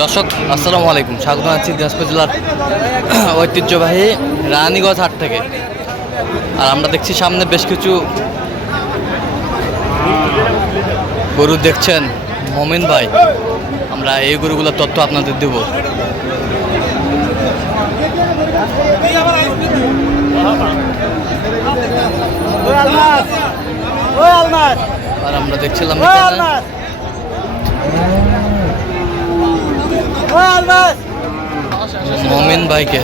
দর্শক, আসসালামু আলাইকুম। স্বাগত আছি দিনাজপুর জেলার ঐতিহ্যবাহী রানীগঞ্জ হাট থেকে। আর আমরা দেখছি সামনে বেশ কিছু গরু দেখছেন মমিন ভাই। আমরা এই গরুগুলোর তথ্য আপনাদের দেব। আর আমরা দেখছিলাম মমিন ভাইকে।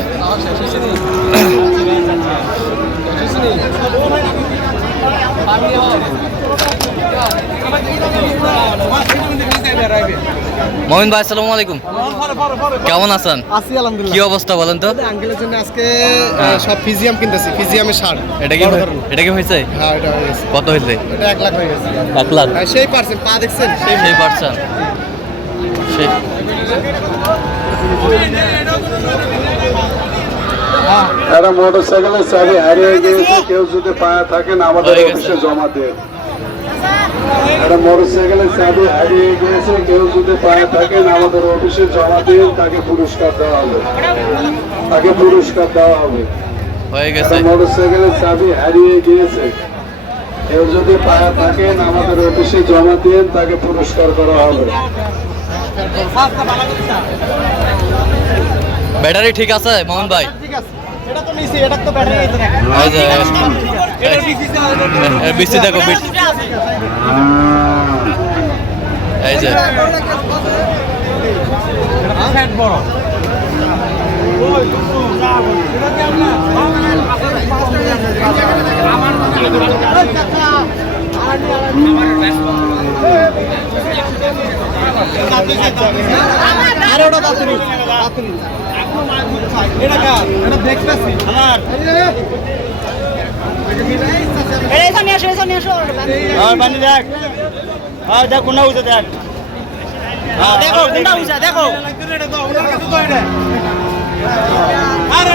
মমিন ভাই আসসালামু আলাইকুম। কেমন আছেন? আছি আলহামদুলিল্লাহ। কি অবস্থা বলেন তো? আঙ্কেলের জন্য আজকে হ্যাঁ। সব ফিজিয়াম কিনতেছি ফিজিয়ামের সার। এটা কি এটা কি হয়েছে? হ্যাঁ এটা হয়ে গেছে। কত হয়েছে? এটা এক লাখ হয়ে গেছে। এক লাখ। সেই পার্সেন্ট পা দেখছেন? সেই সেই পারছেন সেই একটা মোটরসাইকেলের চাবি হারিয়ে গিয়েছে কেউ যদি পায়ে থাকেন আমাদের অফিসে জমা দেন একটা মোটরসাইকেলের চাবি হারিয়ে গিয়েছে কেউ যদি পায়ে থাকেন আমাদের অফিসে জমা দিন তাকে পুরস্কার দেওয়া হবে। তাকে পুরস্কার দেওয়া হবে। হয়ে গেছে। মোটরসাইকেলের চাবি হারিয়ে গিয়েছে। কেউ যদি পায়ে থাকেন আমাদের অফিসে জমা দিন তাকে পুরস্কার করা হবে। ব্যাটারি ঠিক আছে মোহন ভাই? তো ব্যাটারি এই যে এ- এ আরে ওটা দাঁতুনি দাঁতুনি এটা কার? এটা দেখতেছি। আমার। এই সামনে আসো সামনে আসো। আর বানি দেখ। আর দেখ উঠে দেখ। দেখো কোনটা দেখো। আরে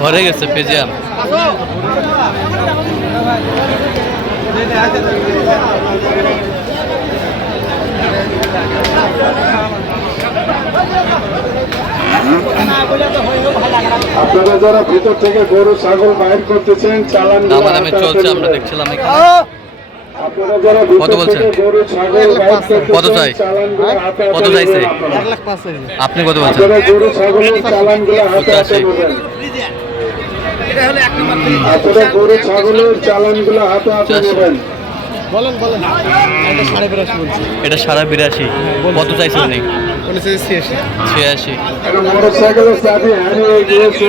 ভরে গেছে পেজিয়াম আপনারা যারা ভিতর থেকে গরু ছাগল বাইর করতেছেন চালান চলছে আমরা দেখছিলাম কত বলছেন? কত চাই? কত চাইছে? আপনি কত বলছেন? পঁচাশি। আপনারা গরু ছাগলের চালানগুলো হাতে হাতে নেবেন বলেন বলেন। এটা সাড়ে বিরাশি বলছি। এটা কত চাইছে উনি? ছিয়াশি। ছিয়াশি। মোটরসাইকেলের চাবি হারিয়ে গিয়েছে।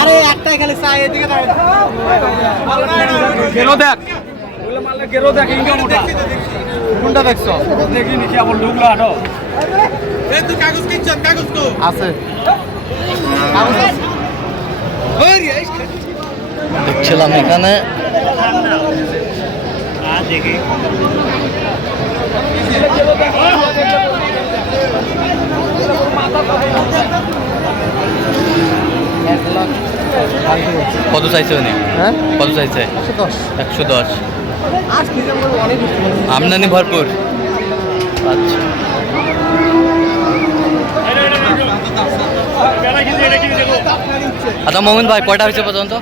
আরে একটাই খালি চাই এদিকে গেরো দেখ। বলে মারলে গেরো দেখ ইনকাম ওটা কোনটা? দেখছ? দেখি নাকি আবার ঢুকলো আটো আছে। দেখছিলাম এখানে। দেখি। কত চাইছে উনি? হ্যাঁ? কত চাইছে? একশো দশ। আমদানি ভরপুর। আচ্ছা। আচ্ছা মোমিন ভাই কয়টা হয়েছে পর্যন্ত?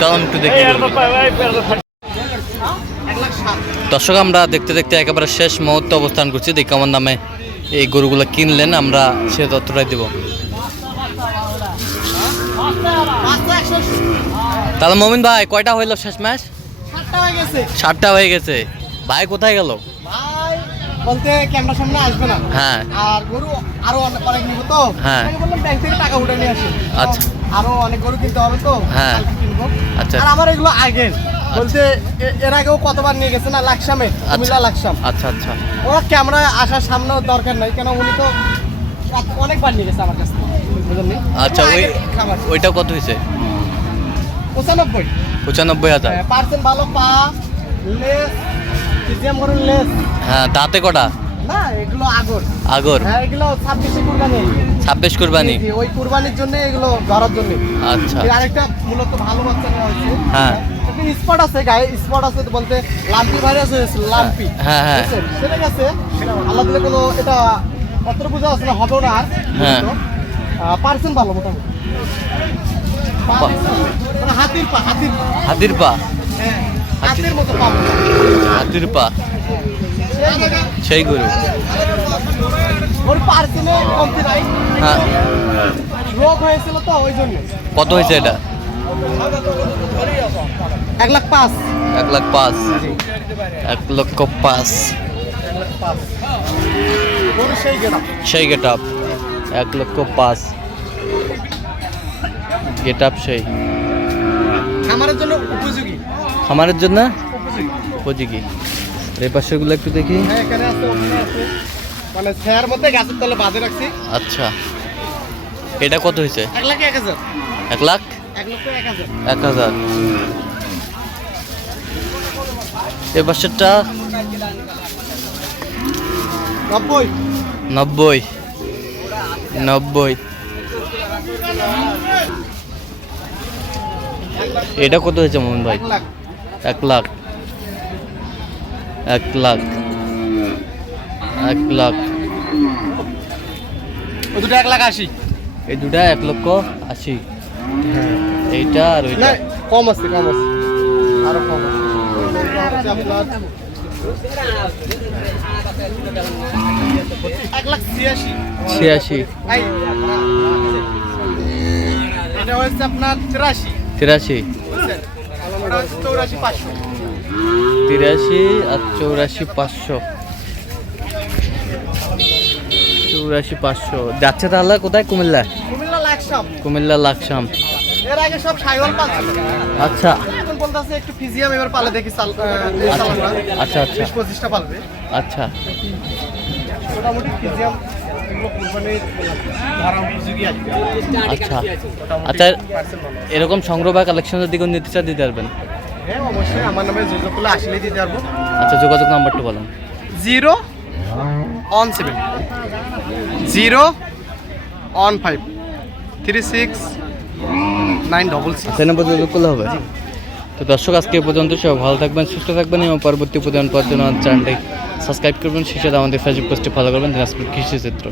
চল একটু দেখি। দর্শক আমরা দেখতে দেখতে একেবারে শেষ মুহূর্তে অবস্থান করছি। দেখি আমার নামে এই গরুগুলো কিনলেন আমরা সে তথ্যটাই দেব। তাহলে মমিন ভাই কয়টা হইল শেষ ম্যাচ? সাতটা হয়ে গেছে। ভাই কোথায় গেল? ভাই বলতে ক্যামেরার সামনে আসবে না। হ্যাঁ। আর গরু আরও অনেক অনেক নিবো তো। হ্যাঁ। বললাম ব্যাংক থেকে টাকা উঠে নিয়ে আসি। আচ্ছা। আরও অনেক গরু কিনতে হবে তো। হ্যাঁ। কিনবো। আচ্ছা। আর আমার এগুলো আগের। বলতে এ- এর আগেও কতবার নিয়ে গেছে না লাকসামে? কুমিল্লা লাকসাম। আচ্ছা আচ্ছা। ওরা ক্যামেরা আসার সামনেও দরকার নাই কেন উনি তো অনেকবার নিয়ে গেছে আমার কাছ। আচ্ছা ওই খাবার। ওইটা কত হয়েছে পঁচানব্বই। পঁচানব্বই হাজার। পার্সেন্ট ভালো পা লেস ফিজিয়াম করুন লেস। হ্যাঁ দাঁতে কটা? না এগুলো আগর। আগর। হ্যাঁ এগুলো ছাব্বিশে কুরবানি। ছাব্বিশ কুরবানি? ওই কুরবানির জন্য এগুলো ধরার জন্য। আচ্ছা। আরেকটা মূলত ভালো বাচ্চা নেওয়া হয়েছে। হ্যাঁ। স্পট আছে গায়ে স্পট আছে বলতে লাম্পি ভাইরাস হয়েছে লাম্পি। হ্যাঁ, হ্যাঁ। সেটা গেছে আল্লাহ দিলে কোনো এটা অত বোঝা আছে না হবেও না আর। হ্যাঁ। পার্সেন্ট ভালো মোটামুটি। মানে হাতির পা হাতির হাতির পা? হ্যাঁ হাতির মতো পা। হাতির পা? সেই গরু। কমতি নাই। হ্যাঁ। রোগ হয়েছিল তো ওই জন্য। কত হয়েছে এটা? এক লাখ পাঁচ। এক লাখ পাঁচ। এক লক্ষ পাঁচ। সেই গেট আপ এক লক্ষ পাঁচ। গেট আপ সেই। খামারের জন্য উপযোগী? খামারের জন্য? উপযোগী। এই পাশেরগুলো একটু দেখি। হ্যাঁ মানে ছায়ার মধ্যে গাছের তলে বাঁধে রাখছি। আচ্ছা। এটা কত হয়েছে? এক লাখ এক হাজার। এক লাখ? এক হাজার। এ পাশেরটা? নব্বই। নব্বই। নব্বই। এটা কত হয়েছে মোহন ভাই? এক লাখ। এক লাখ। এক লাখ। দুটো এক লাখ আশি। এই দুটা এক লক্ষ আশি। এইটা আর ওইটা। কম আছে কম আছে। আরও কম আছে। তিরাশি। তিরাশি। আর চৌরাশি পাঁচশো। চৌরাশি পাঁচশো। যাচ্ছে তাহলে কোথায়? কুমিল্লা কুমিল্লা লাকসাম। এর আগে সব সাইওয়াল পালছিল আচ্ছা। এখন বলতেছে একটু ফিজিয়াম এবার পালে দেখি চাল না। আচ্ছা আচ্ছা বিশ পঁচিশটা পালবে। আচ্ছা। মোটামুটি ফিজিয়াম আচ্ছা। আচ্ছা এরকম সংগ্রহ বা কালেকশনের দিকে নিতে চান দিতে পারবেন? হ্যাঁ অবশ্যই। আমার নামে যোগাযোগ করলে আসলেই দিতে পারব। আচ্ছা যোগাযোগ নাম্বারটা বলেন। Zero one seven. Zero one five. Three six nine double six. সেই নম্বর হবে। তো দর্শক, আজকে পর্যন্ত সব ভালো থাকবেন, সুস্থ থাকবেন এবং পরবর্তী প্রদান পাওয়ার জন্য চ্যানেলটি সাবস্ক্রাইব করবেন। সেই সাথে আমাদের ফেসবুক পোস্টে ফলো করবেন, দিনাজপুর কৃষি চিত্র